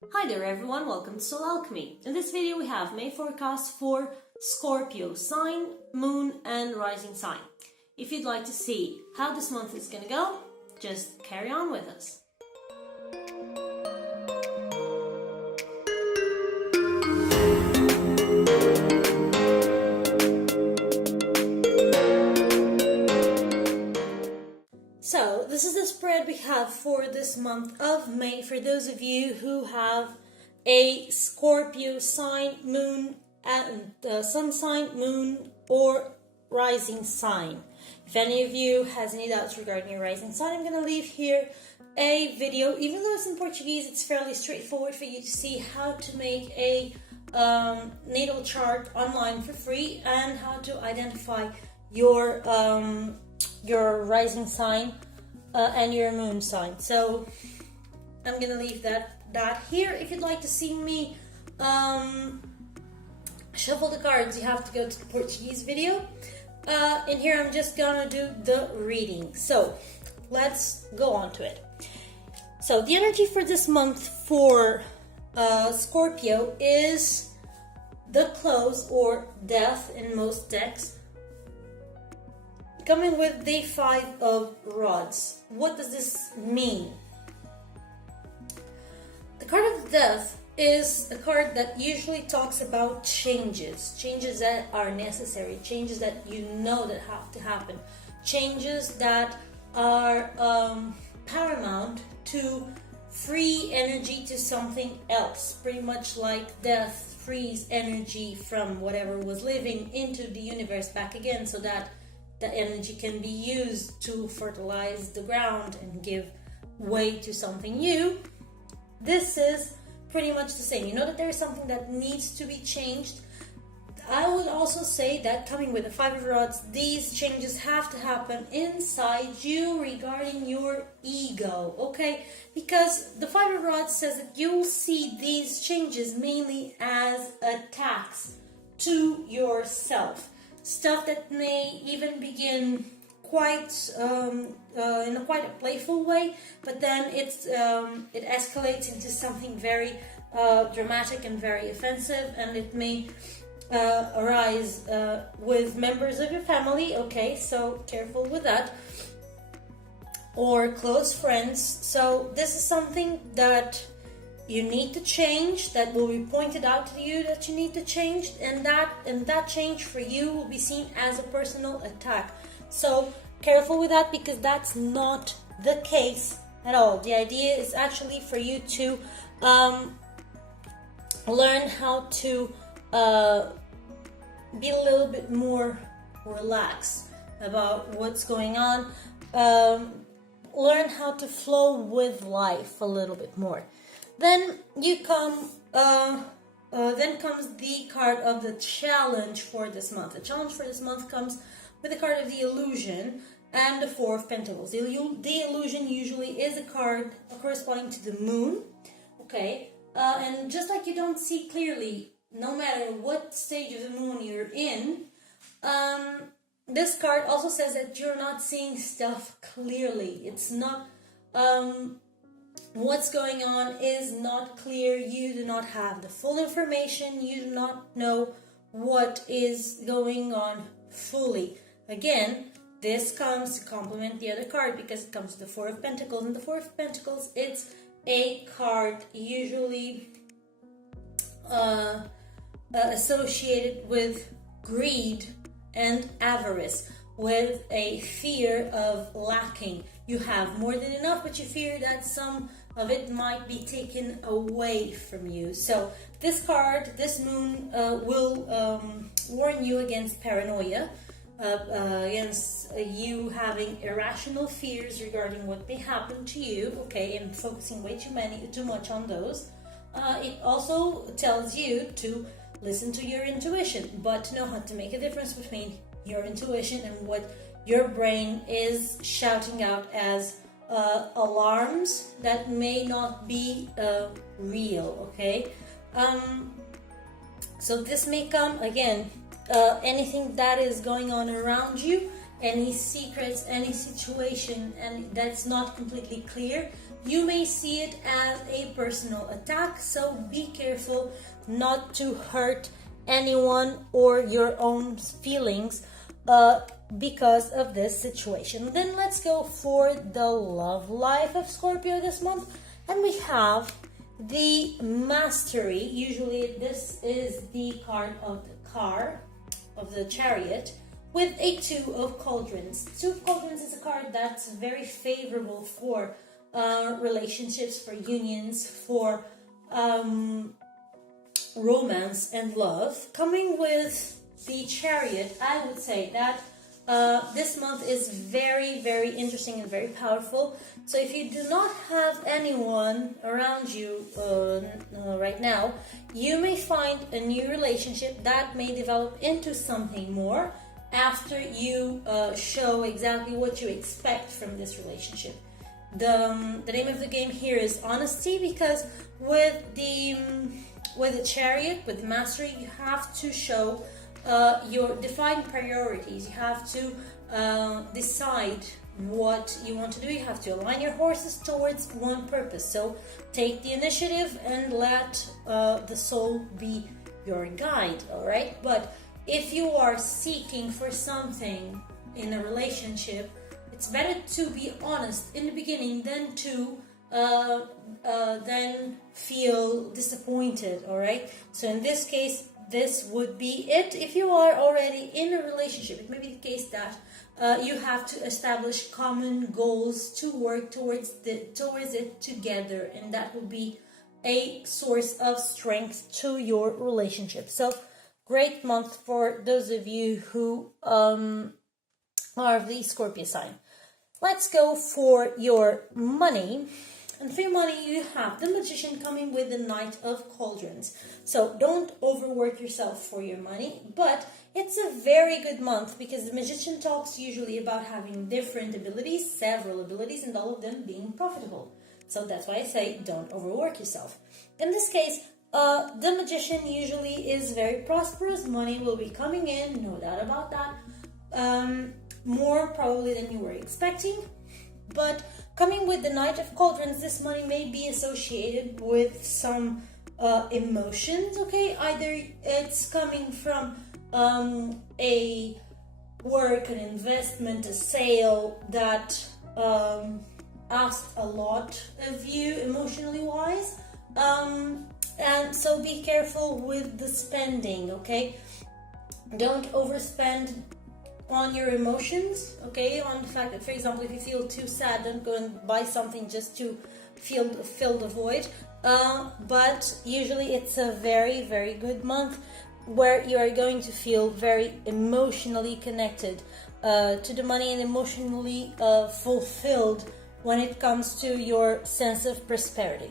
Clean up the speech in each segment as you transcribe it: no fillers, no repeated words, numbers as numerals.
Hi there everyone, welcome to Alchemy. In this video we have May forecast for Scorpio sign, moon and rising sign. If you'd like to see how this month is gonna go, just carry on with us. So, this is the spread we have for this month of May for those of you who have a Scorpio sign, moon, and sun sign, moon, or rising sign. If any of you has any doubts regarding your rising sign, I'm going to leave here a video. Even though it's in Portuguese, it's fairly straightforward for you to see how to make a natal chart online for free and how to identify your rising sign and your moon sign. So I'm gonna leave that here. If you'd like to see me shuffle the cards, you have to go to the Portuguese video. In here I'm just gonna do the reading. So let's go on to it. So the energy for this month for Scorpio is the close or death in most decks, coming with the 5 of Rods. What does this mean? The card of death is a card that usually talks about changes that are necessary, changes that you know that have to happen, changes that are paramount to free energy to something else, pretty much like death frees energy from whatever was living into the universe back again, so that the energy can be used to fertilize the ground and give way to something new. This is pretty much the same. You know that there is something that needs to be changed. I would also say that coming with the 5 of Rods, these changes have to happen inside you regarding your ego, okay? Because the 5 of Rods says that you'll see these changes mainly as attacks to yourself. Stuff that may even begin quite in a quite a playful way, but then it escalates into something very dramatic and very offensive, and it may arise with members of your family. Okay, so careful with that, or close friends. So this is something that you need to change, that will be pointed out to you that you need to change, and that change for you will be seen as a personal attack. So careful with that, because that's not the case at all. The idea is actually for you to learn how to be a little bit more relaxed about what's going on. Learn how to flow with life a little bit more. Then then comes the card of the challenge for this month. The challenge for this month comes with the card of the illusion and the 4 of Pentacles. The illusion usually is a card corresponding to the moon, okay? And just like you don't see clearly, no matter what stage of the moon you're in, this card also says that you're not seeing stuff clearly. It's not... what's going on is not clear. You do not have the full information. You do not know what is going on fully. Again, this comes to complement the other card because it comes to the 4 of Pentacles, and the 4 of Pentacles, it's a card usually associated with greed and avarice, with a fear of lacking. You have more than enough, but you fear that some of it might be taken away from you. So this card, this moon, will warn you against paranoia, against you having irrational fears regarding what may happen to you, okay, and focusing way too much on those. It also tells you to listen to your intuition, but to know how to make a difference between your intuition and what your brain is shouting out as alarms that may not be real, okay? So this may come, again, anything that is going on around you, any secrets, any situation, and that's not completely clear, you may see it as a personal attack, so be careful not to hurt anyone or your own feelings because of this situation. Then let's go for the love life of Scorpio this month, and we have the Mastery. Usually this is the card of the Chariot, with a Two of Cauldrons. Two of Cauldrons is a card that's very favorable for relationships, for unions, for romance and love. Coming with the Chariot, I would say that this month is very, very interesting and very powerful. So if you do not have anyone around you right now, you may find a new relationship that may develop into something more after you show exactly what you expect from this relationship. The name of the game here is honesty, because with the Chariot, with the Mastery, you have to show your defined priorities. You have to decide what you want to do. You have to align your horses towards one purpose. So take the initiative and let the soul be your guide, all right? But if you are seeking for something in a relationship, it's better to be honest in the beginning than to then feel disappointed, all right? So in this case, this would be it. If you are already in a relationship, it may be the case that you have to establish common goals to work towards it together, and that will be a source of strength to your relationship. So great month for those of you who are of the Scorpio sign. Let's go for your money. And for your money, you have the Magician coming with the Knight of Cauldrons. So don't overwork yourself for your money, but it's a very good month because the Magician talks usually about having different abilities, several abilities, and all of them being profitable. So that's why I say don't overwork yourself. In this case, the Magician usually is very prosperous. Money will be coming in, no doubt about that. More probably than you were expecting. But coming with the Knight of Cauldrons, this money may be associated with some emotions, okay? Either it's coming from a work, an investment, a sale that asked a lot of you emotionally wise. And so be careful with the spending, okay? Don't overspend on your emotions, okay? On the fact that, for example, if you feel too sad, don't go and buy something just to fill the void. But usually it's a very, very good month where you are going to feel very emotionally connected to the money and emotionally fulfilled when it comes to your sense of prosperity.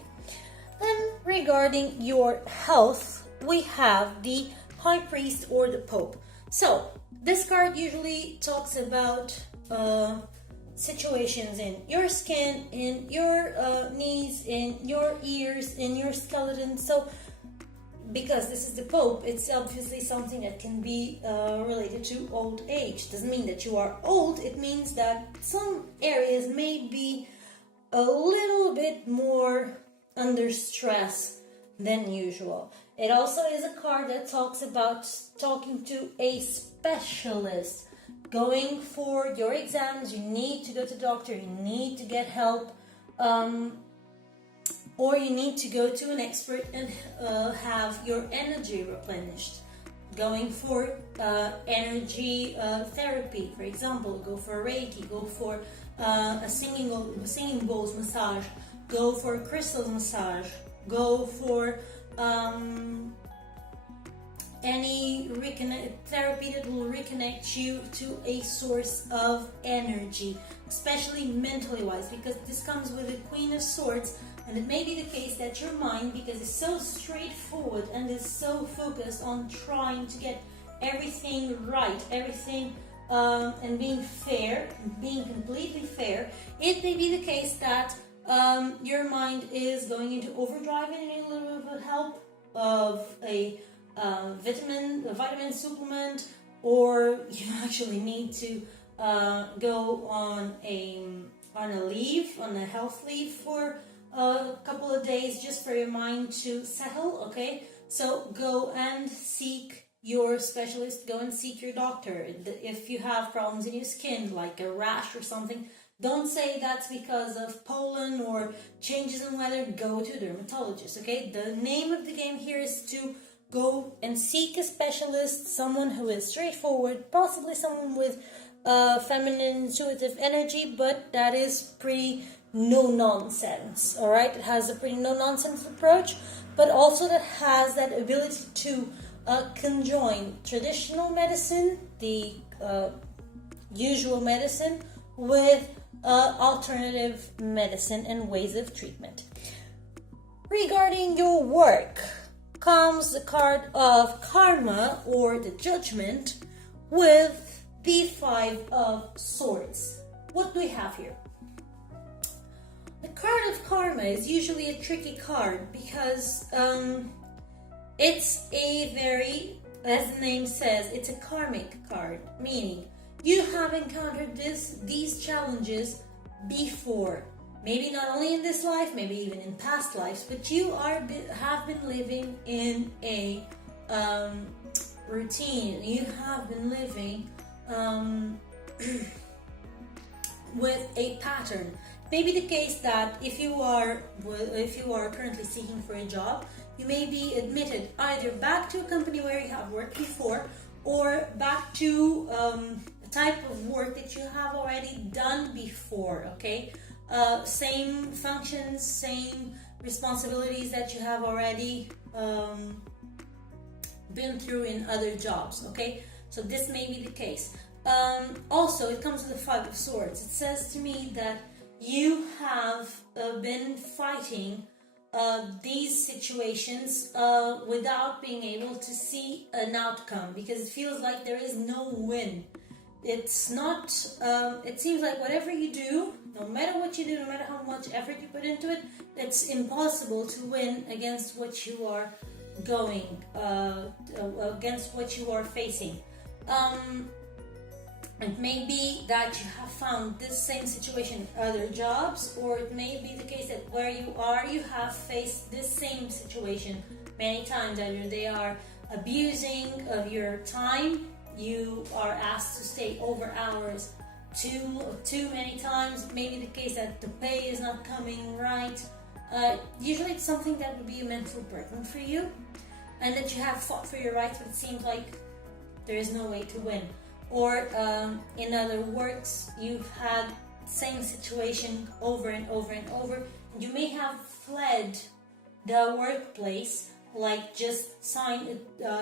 Then regarding your health, we have the High Priest or the Pope. So this card usually talks about situations in your skin, in your knees, in your ears, in your skeleton. So because this is the Pope, it's obviously something that can be related to old age. Doesn't mean that you are old, it means that some areas may be a little bit more under stress than usual. It also is a card that talks about talking to a specialist, going for your exams. You need to go to the doctor, you need to get help, or you need to go to an expert and have your energy replenished. Going for energy therapy, for example, go for Reiki, go for a singing bowls massage, go for a crystal massage, go for any therapy that will reconnect you to a source of energy, especially mentally wise, because this comes with the Queen of Swords, and it may be the case that your mind, because it's so straightforward and is so focused on trying to get everything right, everything and being fair, being completely fair, it may be the case that your mind is going into overdrive and you need a little bit of help of a vitamin supplement, or you actually need to go on a health leave for a couple of days just for your mind to settle, okay? So go and seek your specialist, go and seek your doctor. If you have problems in your skin, like a rash or something, don't say that's because of pollen or changes in weather. Go to a dermatologist, okay? The name of the game here is to go and seek a specialist, someone who is straightforward, possibly someone with feminine intuitive energy, but that is pretty no-nonsense, all right? It has a pretty no-nonsense approach, but also that has that ability to conjoin traditional medicine, the usual medicine, with alternative medicine and ways of treatment. Regarding your work, comes the card of karma or the judgment with the Five of Swords. What do we have here? The card of karma is usually a tricky card because it's a very, as the name says, it's a karmic card, meaning you have encountered these challenges before. Maybe not only in this life, maybe even in past lives, but you have been living in a routine. You have been living with a pattern. Maybe the case that if you are currently seeking for a job, you may be admitted either back to a company where you have worked before, or back to a type of work that you have already done before. Okay. Same functions, same responsibilities that you have already been through in other jobs, okay? So this may be the case. Also, it comes with the Five of Swords. It says to me that you have been fighting these situations without being able to see an outcome, because it feels like there is no win. It's not, it seems like whatever you do, no matter what you do, no matter how much effort you put into it, it's impossible to win against what you are against what you are facing. It may be that you have found this same situation in other jobs, or it may be the case that where you are, you have faced this same situation many times. Either they are abusing of your time, you are asked to stay over hours too many times. Maybe the case that the pay is not coming right. Usually it's something that would be a mental burden for you, and that you have fought for your rights, but it seems like there is no way to win. Or in other words, you've had the same situation over and over and over. You may have fled the workplace, like just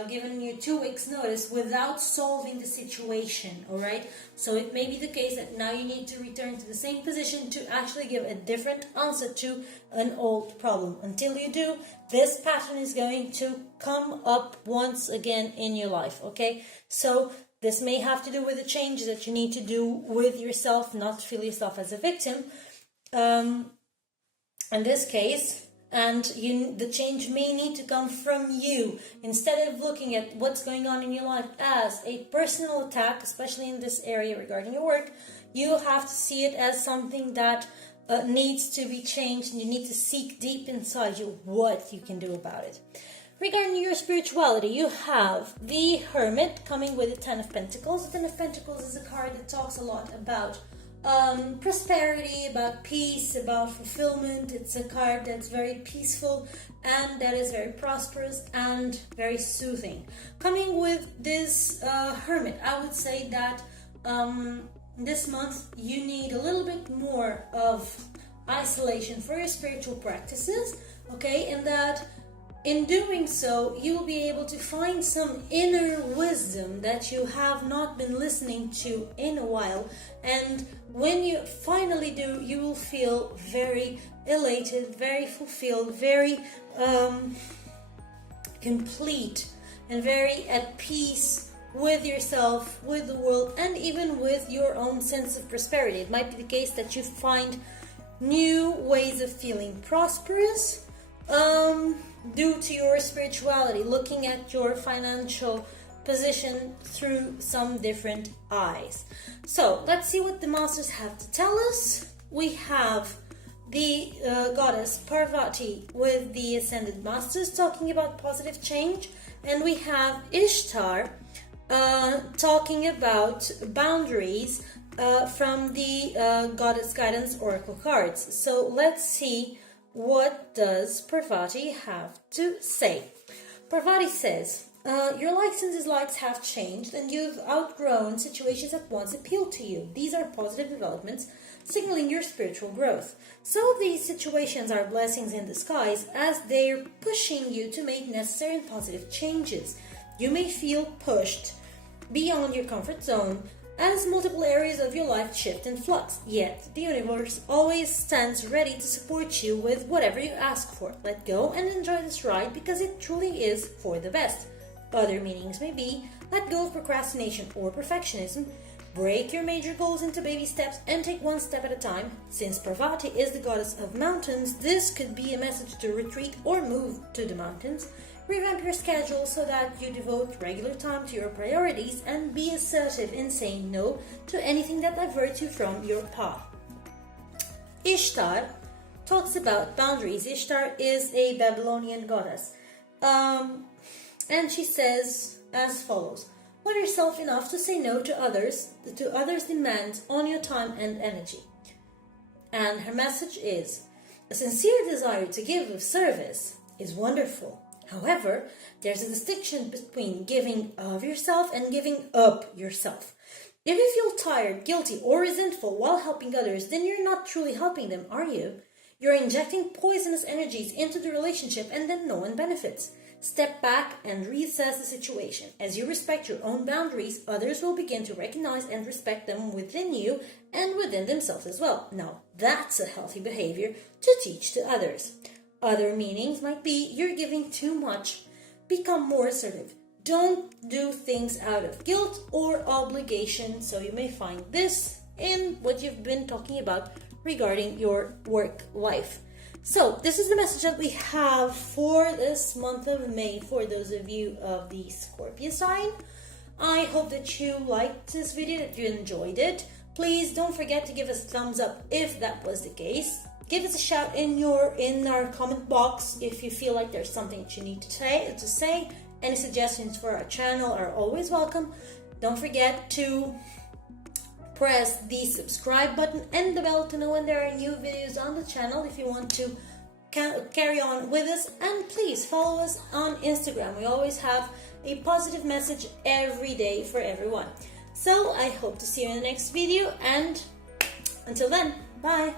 given you 2 weeks notice without solving the situation, all right? So it may be the case that now you need to return to the same position to actually give a different answer to an old problem. Until you do, this pattern is going to come up once again in your life, okay? So this may have to do with the changes that you need to do with yourself, not feel yourself as a victim. In this case, and the change may need to come from you. Instead of looking at what's going on in your life as a personal attack, especially in this area regarding your work, you have to see it as something that needs to be changed, and you need to seek deep inside you what you can do about it. Regarding your spirituality, you have the Hermit coming with the Ten of Pentacles. The Ten of Pentacles is a card that talks a lot about prosperity, about peace, about fulfillment. It's a card that's very peaceful and that is very prosperous and very soothing. Coming with this Hermit, I would say that this month you need a little bit more of isolation for your spiritual practices, okay? And that in doing so, you will be able to find some inner wisdom that you have not been listening to in a while. And when you finally do, you will feel very elated, very fulfilled, very complete, and very at peace with yourself, with the world, and even with your own sense of prosperity. It might be the case that you find new ways of feeling prosperous, due to your spirituality, looking at your financial position through some different eyes. So let's see what the masters have to tell us. We have the goddess Parvati with the Ascended Masters talking about positive change, and we have Ishtar talking about boundaries from the Goddess Guidance Oracle cards. So let's see, what does Parvati have to say? Parvati says, your likes and dislikes have changed and you've outgrown situations that once appealed to you. These are positive developments signaling your spiritual growth. Some of these situations are blessings in disguise as they're pushing you to make necessary and positive changes. You may feel pushed beyond your comfort zone as multiple areas of your life shift and flux, yet the universe always stands ready to support you with whatever you ask for. Let go and enjoy this ride because it truly is for the best. Other meanings may be, let go of procrastination or perfectionism, break your major goals into baby steps and take one step at a time. Since Parvati is the goddess of mountains, this could be a message to retreat or move to the mountains. Revamp your schedule so that you devote regular time to your priorities and be assertive in saying no to anything that diverts you from your path. Ishtar talks about boundaries. Ishtar is a Babylonian goddess. And she says as follows: love yourself enough to say no to others' demands on your time and energy. And her message is, a sincere desire to give of service is wonderful. However, there's a distinction between giving of yourself and giving up yourself. If you feel tired, guilty, or resentful while helping others, then you're not truly helping them, are you? You're injecting poisonous energies into the relationship and then no one benefits. Step back and reassess the situation. As you respect your own boundaries, others will begin to recognize and respect them within you and within themselves as well. Now, that's a healthy behavior to teach to others. Other meanings might be, you're giving too much. Become more assertive. Don't do things out of guilt or obligation. So you may find this in what you've been talking about regarding your work life. So this is the message that we have for this month of May for those of you of the Scorpio sign. I hope that you liked this video, that you enjoyed it. Please don't forget to give us a thumbs up if that was the case. Give us a shout in our comment box if you feel like there's something that you need to say. Any suggestions for our channel are always welcome. Don't forget to press the subscribe button and the bell to know when there are new videos on the channel if you want to carry on with us. And please follow us on Instagram. We always have a positive message every day for everyone. So I hope to see you in the next video, and until then, bye.